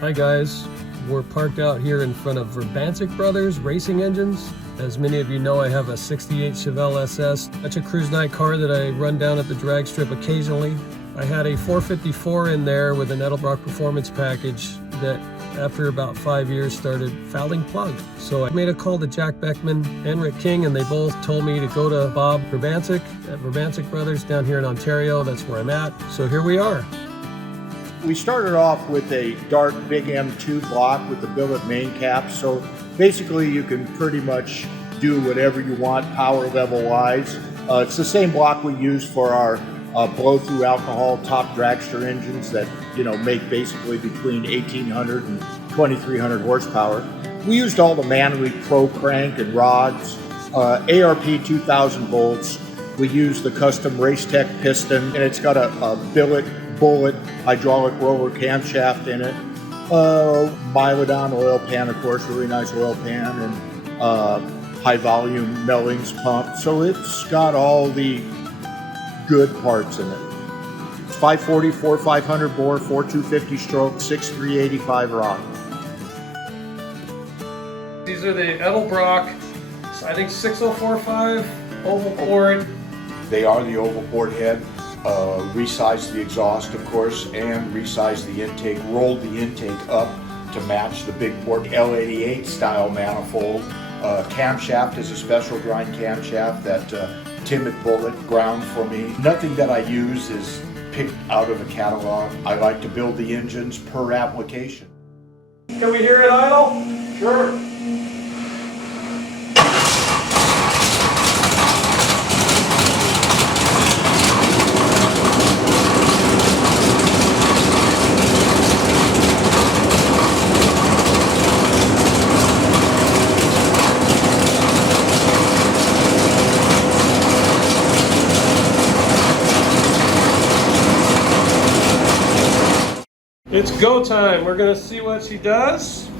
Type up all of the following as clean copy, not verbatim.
Hi guys, we're parked out here in front of Vrbancic Brothers Racing Engines. As many of you know, I have a 68 Chevelle SS. That's a cruise night car that I run down at the drag strip occasionally. I had a 454 in there with an Edelbrock Performance package that after about 5 years started fouling plug. So I made a call to Jack Beckman and Rick King, and they both told me to go to Bob Vrbancic at Vrbancic Brothers down here in Ontario. That's where I'm at. So here we are. We started off with a dark Big M2 block with the billet main cap. So basically you can pretty much do whatever you want power level wise. It's the same block we use for our blow through alcohol top dragster engines that, you know, make basically between 1800 and 2300 horsepower. We used all the Manley Pro crank and rods, ARP 2000 volts. We used the custom Racetech piston, and it's got a billet bullet hydraulic roller camshaft in it. Mylodon oil pan, of course, really nice oil pan, and high volume Mellings pump. So it's got all the good parts in it. It's 540, 4500 bore, 4250 stroke, 6385 rod. These are the Edelbrock, I think 6045 oval board. They are the oval board head. Resized the exhaust, of course, and resized the intake, rolled the intake up to match the big bore L88 style manifold. Camshaft is a special grind camshaft that Tim at Bullet ground for me. Nothing that I use is picked out of a catalog. I like to build the engines per application. Can we hear it idle? Sure. It's go time. We're gonna see what she does.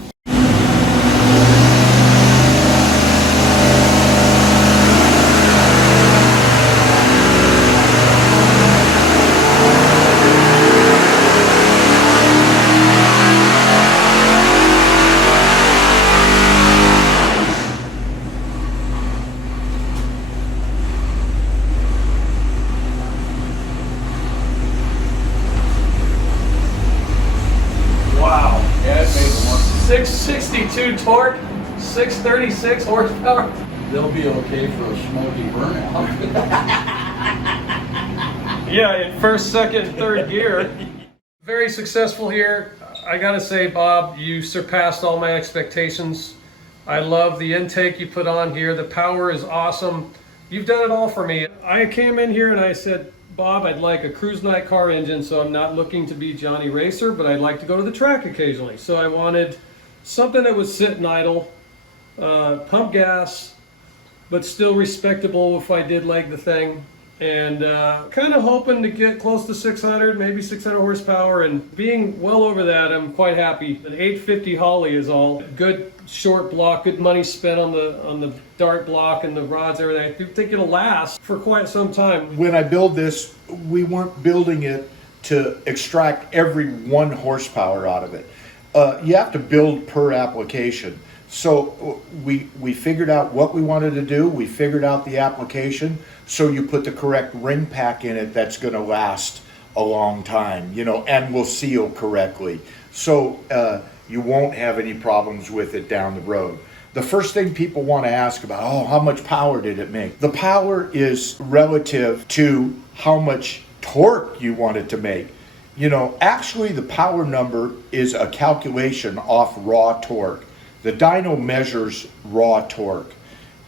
Wow. Yeah, it made one. 662 torque, 636 horsepower. They'll be okay for a smoky burnout. Yeah, in first, second, third gear. Very successful here. I gotta say, Bob, you surpassed all my expectations. I love the intake you put on here. The power is awesome. You've done it all for me. I came in here and I said, Bob, I'd like a cruise night car engine, so I'm not looking to be Johnny Racer, but I'd like to go to the track occasionally. So I wanted something that was sitting idle, pump gas, but still respectable if I did leg the thing. And kind of hoping to get close to 600, maybe 600 horsepower, and being well over that, I'm quite happy. An 850 Holly is all. Good short block, good money spent on the dart block and the rods and everything. I think it'll last for quite some time. When I build this, we weren't building it to extract every 1 horsepower out of it. You have to build per application. So we figured out what we wanted to do. We figured out the application. So you put the correct ring pack in it that's going to last a long time, you know, and will seal correctly. So you won't have any problems with it down the road. The first thing people want to ask about, oh, how much power did it make? The power is relative to how much torque you want it to make. You know, actually the power number is a calculation off raw torque. The dyno measures raw torque,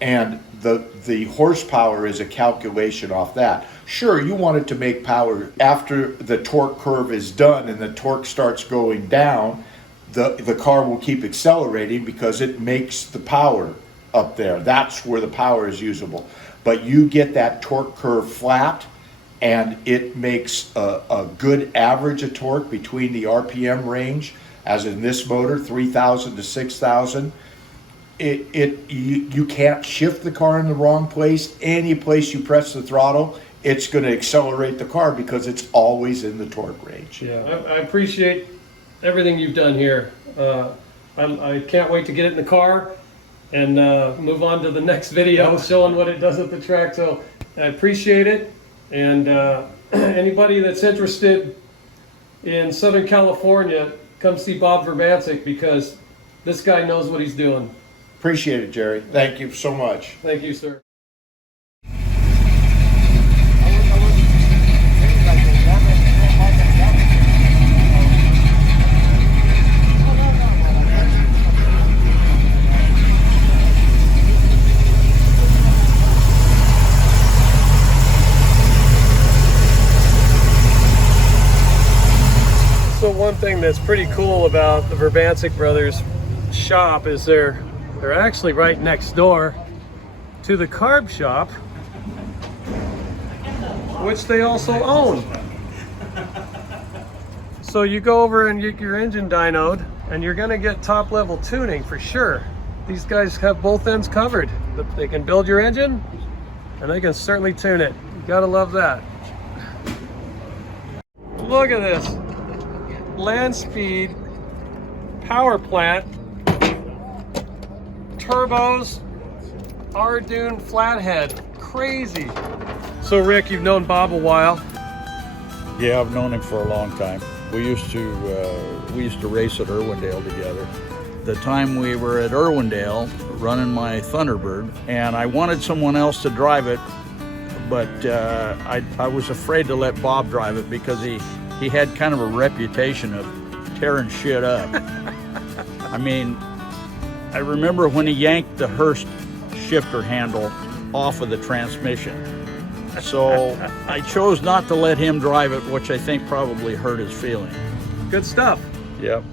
and the horsepower is a calculation off that. Sure, you want it to make power after the torque curve is done and the torque starts going down. The car will keep accelerating because it makes the power up there. That's where the power is usable. But you get that torque curve flat, and it makes a good average of torque between the RPM range, as in this motor, 3,000 to 6,000. You can't shift the car in the wrong place. Any place you press the throttle, it's going to accelerate the car because it's always in the torque range. Yeah, I appreciate everything you've done here. I can't wait to get it in the car and move on to the next video showing what it does at the track. So I appreciate it. And anybody that's interested in Southern California, come see Bob Vrbancic, because this guy knows what he's doing. Appreciate it, Jerry. Thank you so much. Thank you, sir. So one thing that's pretty cool about the Vrbancic brothers shop is they're actually right next door to the carb shop, which they also own. So you go over and get your engine dynoed, and you're gonna get top level tuning for sure. These guys have both ends covered. They can build your engine, and they can certainly tune it. You gotta love that. Look at this. Land speed, power plant, turbos, R-Dune flathead. Crazy. So Rick, you've known Bob a while. Yeah, I've known him for a long time. We used to race at Irwindale together. The time we were at Irwindale running my Thunderbird, and I wanted someone else to drive it, but I was afraid to let Bob drive it because he had kind of a reputation of tearing shit up. I mean, I remember when he yanked the Hurst shifter handle off of the transmission. So I chose not to let him drive it, which I think probably hurt his feelings. Good stuff. Yep.